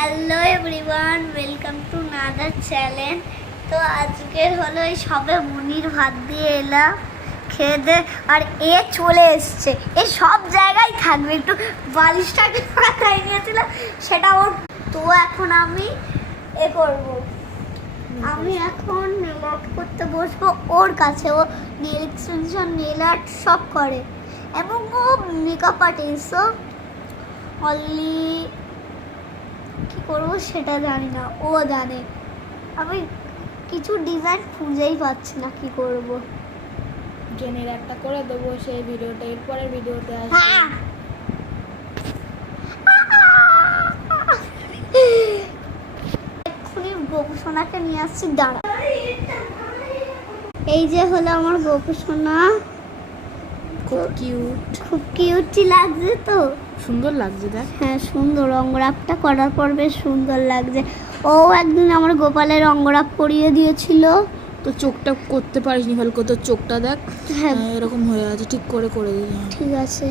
Hello everyone, welcome to another channel. তো আজকের হলো এই সবে মুনির ভাত দিয়ে এলাম খেয়ে দে, আর এ চলে এসছে। এ সব জায়গায় থাকবে, একটু বালিশটাকে মাথায় নিয়েছিল সেটা ওর। তো এখন আমি করব, আমি এখন নেল আর্ট করতে বসবো ওর কাছে। ও নেল এক্সটেনশন, নেল আর্ট সব করে এবং ও মেকআপ আর্টিস্টও। অনলি কি করবো সেটা জানি না, ও জানে। আমি কিছু ডিজাইন খুঁজেই পাচ্ছি না কি করব। জেনের একটা করে দেবো, সেই ভিডিওটা এরপরের ভিডিওতে আসবে। হ্যাঁ, এক্ষুনি গোপু সোনাকে নিয়ে আসছি, দাঁড়া। এই যে হলো আমার গোপু সোনা, খুব কিউট, খুব কিউটি লাগছে তো। সুন্দর লাগছে দেখ। হ্যাঁ সুন্দর, অঙ্গরাপটা করার পর বেশ সুন্দর লাগছে। ও একদিন আমার গোপালের অঙ্গরাপ করিয়ে দিয়েছিল। তো চোখটা করতে পারিসনি, ভালো করে তোর চোখটা দেখ। হ্যাঁ এরকম হয়ে আছে, ঠিক করে দিই। ঠিক আছে।